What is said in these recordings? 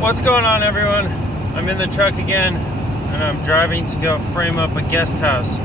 What's going on, everyone? I'm in the truck again, and I'm driving to go frame up a guest house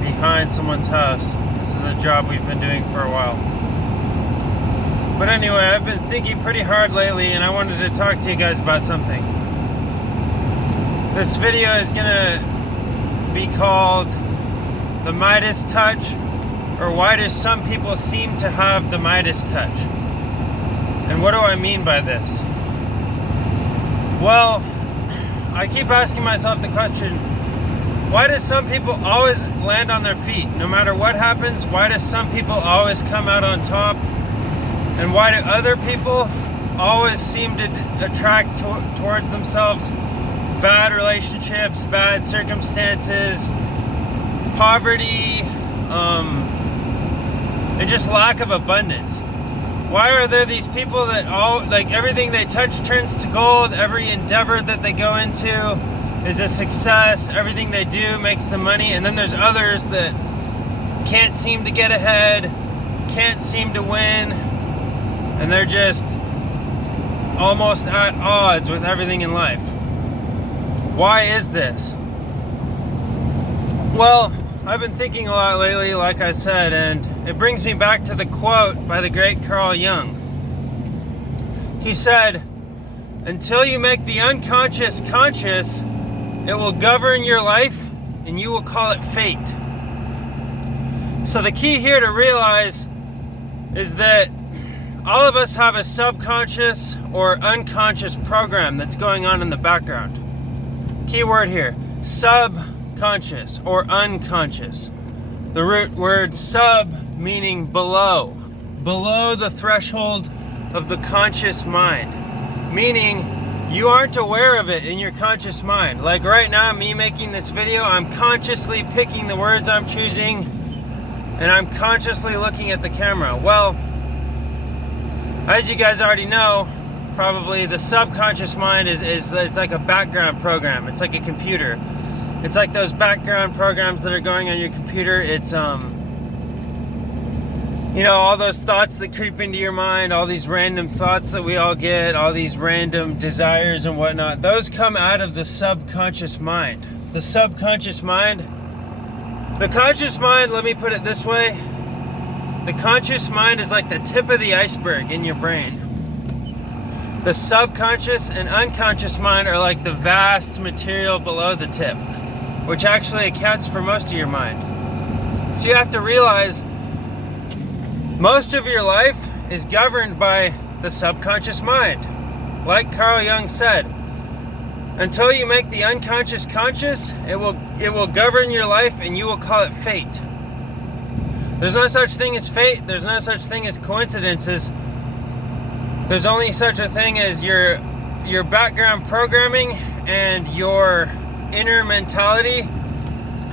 behind someone's house. This is a job we've been doing for a while. But anyway, I've been thinking pretty hard lately, and I wanted to talk to you guys about something. This video is gonna be called the Midas touch, or why do some people seem to have the Midas touch? And what do I mean by this? Well, I keep asking myself the question, why do some people always land on their feet? No matter what happens, why do some people always come out on top? And why do other people always seem to attract towards themselves bad relationships, bad circumstances, poverty, and just lack of abundance? Why are there these people that everything they touch turns to gold, every endeavor that they go into is a success, everything they do makes them money, and then there's others that can't seem to get ahead, can't seem to win, and they're just almost at odds with everything in life? Why is this? Well, I've been thinking a lot lately, like I said, and it brings me back to the quote by the great Carl Jung. He said, "Until you make the unconscious conscious, it will govern your life and you will call it fate." So the key here to realize is that all of us have a subconscious or unconscious program that's going on in the background. Key word here, subconscious or unconscious. The root word sub meaning below the threshold of the conscious mind, meaning you aren't aware of it in your conscious mind. Like right now, me making this video, I'm consciously picking the words I'm choosing, and I'm consciously looking at the camera. Well, as you guys already know, probably the subconscious mind is like a background program. It's like a computer. It's like those background programs that are going on your computer. It's all those thoughts that creep into your mind, all these random thoughts that we all get, all these random desires and whatnot, those come out of the subconscious mind. The subconscious mind, the conscious mind, let me put it this way, the conscious mind is like the tip of the iceberg in your brain. The subconscious and unconscious mind are like the vast material below the tip, which actually accounts for most of your mind. So you have to realize most of your life is governed by the subconscious mind. Like Carl Jung said, until you make the unconscious conscious, it will govern your life and you will call it fate. There's no such thing as fate. There's no such thing as coincidences. There's only such a thing as your background programming and your inner mentality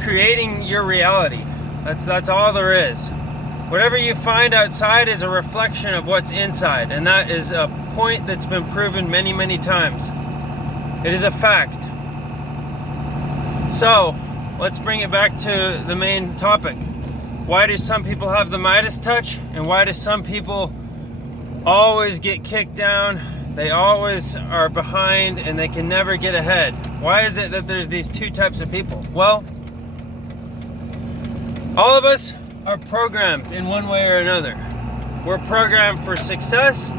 creating your reality. That's all there is. Whatever you find outside is a reflection of what's inside, and that is a point that's been proven many, many times. It is a fact. So, let's bring it back to the main topic. Why do some people have the Midas touch, and why do some people always get kicked down? They always are behind and they can never get ahead. Why is it that there's these two types of people? Well, all of us are programmed in one way or another. We're programmed for success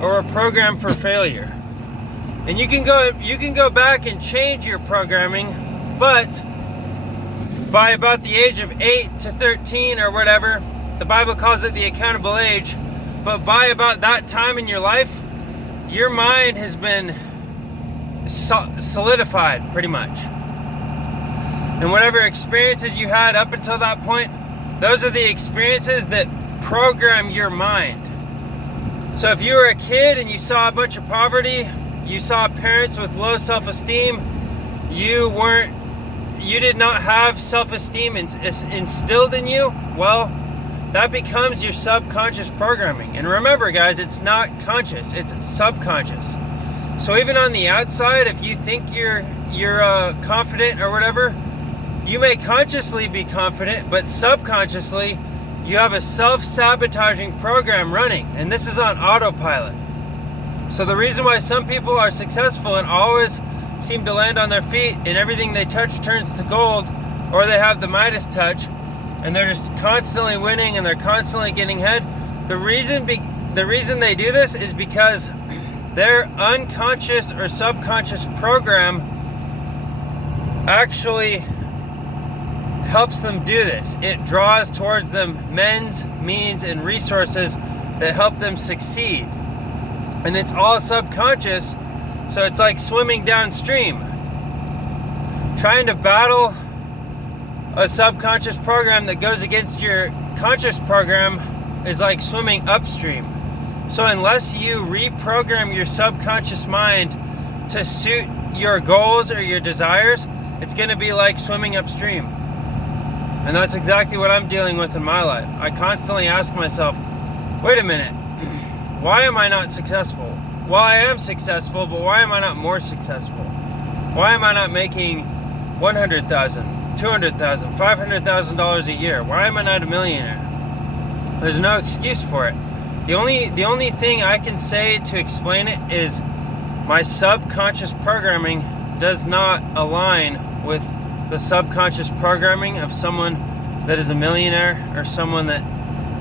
or we're programmed for failure. And you can go back and change your programming, but by about the age of 8 to 13 or whatever, the Bible calls it the accountable age, but by about that time in your life, your mind has been solidified pretty much. And whatever experiences you had up until that point, those are the experiences that program your mind. So if you were a kid and you saw a bunch of poverty, you saw parents with low self-esteem, you did not have self-esteem instilled in you, well, that becomes your subconscious programming. And remember, guys, it's not conscious, it's subconscious. So even on the outside, if you think you're confident or whatever, you may consciously be confident, but subconsciously, you have a self-sabotaging program running, and this is on autopilot. So the reason why some people are successful and always seem to land on their feet and everything they touch turns to gold, or they have the Midas touch and they're just constantly winning and they're constantly getting ahead, the reason they do this is because their unconscious or subconscious program actually helps them do this. It draws towards them means, and resources that help them succeed. And it's all subconscious, so it's like swimming downstream. Trying to battle a subconscious program that goes against your conscious program is like swimming upstream. So unless you reprogram your subconscious mind to suit your goals or your desires, it's going to be like swimming upstream. And that's exactly what I'm dealing with in my life. I constantly ask myself, wait a minute, why am I not successful? Well, I am successful, but why am I not more successful? Why am I not making $100,000, $200,000, $500,000 a year? Why am I not a millionaire? There's no excuse for it. The only thing I can say to explain it is my subconscious programming does not align with the subconscious programming of someone that is a millionaire or someone that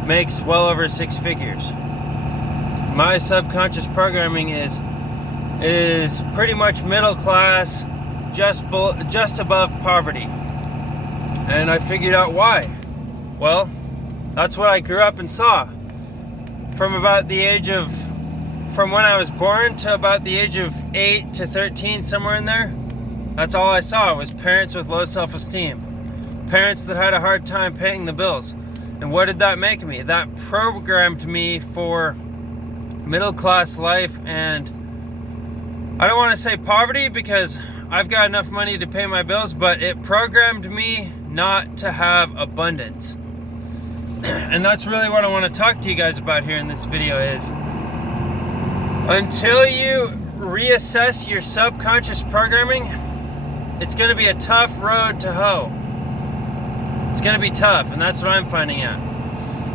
makes well over six figures. My subconscious programming is pretty much middle class, just above poverty. And I figured out why. Well, that's what I grew up and saw. From when I was born to about the age of 8 to 13, somewhere in there, that's all I saw was parents with low self-esteem. Parents that had a hard time paying the bills. And what did that make me? That programmed me for middle class life, and I don't want to say poverty because I've got enough money to pay my bills, but it programmed me not to have abundance. And that's really what I want to talk to you guys about here in this video is until you reassess your subconscious programming, it's going to be a tough road to hoe. It's going to be tough, and that's what I'm finding out.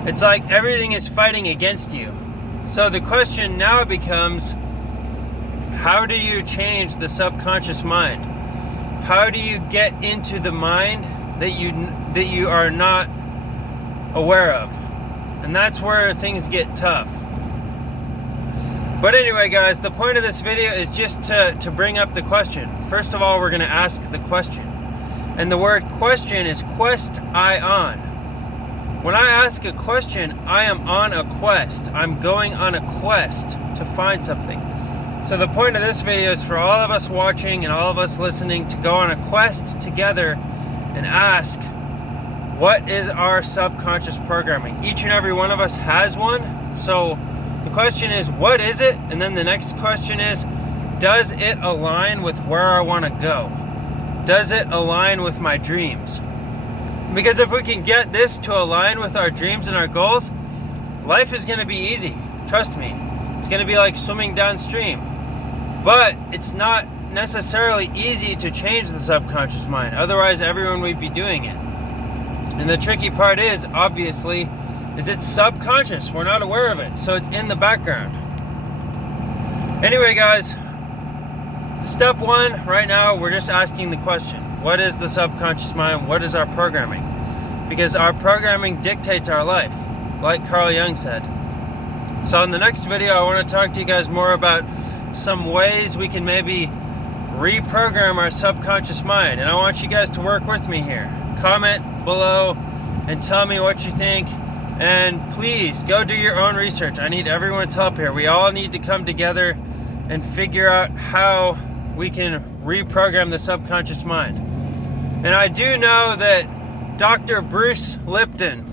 It's like everything is fighting against you. So the question now becomes, how do you change the subconscious mind? How do you get into the mind that you are not aware of? And that's where things get tough. But anyway, guys, the point of this video is just to bring up the question. First of all, we're going to ask the question. And the word question is quest-ion. When I ask a question, I am on a quest. I'm going on a quest to find something. So the point of this video is for all of us watching and all of us listening to go on a quest together and ask, what is our subconscious programming? Each and every one of us has one. So the question is, what is it? And then the next question is, does it align with where I want to go? Does it align with my dreams? Because if we can get this to align with our dreams and our goals, life is going to be easy. Trust me. It's going to be like swimming downstream. But it's not necessarily easy to change the subconscious mind. Otherwise, everyone would be doing it. And the tricky part is, obviously, is it's subconscious. We're not aware of it. So it's in the background. Anyway, guys, step one, right now, we're just asking the question. What is the subconscious mind? What is our programming? Because our programming dictates our life, like Carl Jung said. So in the next video, I want to talk to you guys more about some ways we can maybe reprogram our subconscious mind. And I want you guys to work with me here. Comment below and tell me what you think. And please go do your own research. I need everyone's help here. We all need to come together and figure out how we can reprogram the subconscious mind. And I do know that Dr. Bruce Lipton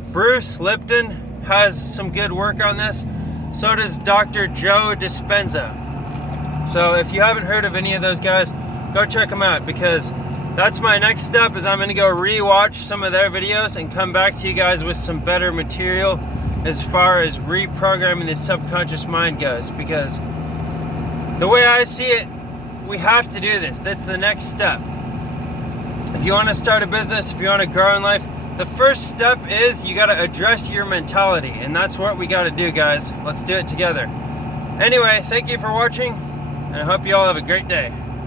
has some good work on this. So does Dr. Joe Dispenza. So if you haven't heard of any of those guys, go check them out, because that's my next step. Is I'm going to go rewatch some of their videos and come back to you guys with some better material as far as reprogramming the subconscious mind goes. Because the way I see it, we have to do this. That's the next step. If you want to start a business, if you want to grow in life, the first step is you got to address your mentality. And that's what we got to do, guys. Let's do it together. Anyway, thank you for watching, and I hope you all have a great day.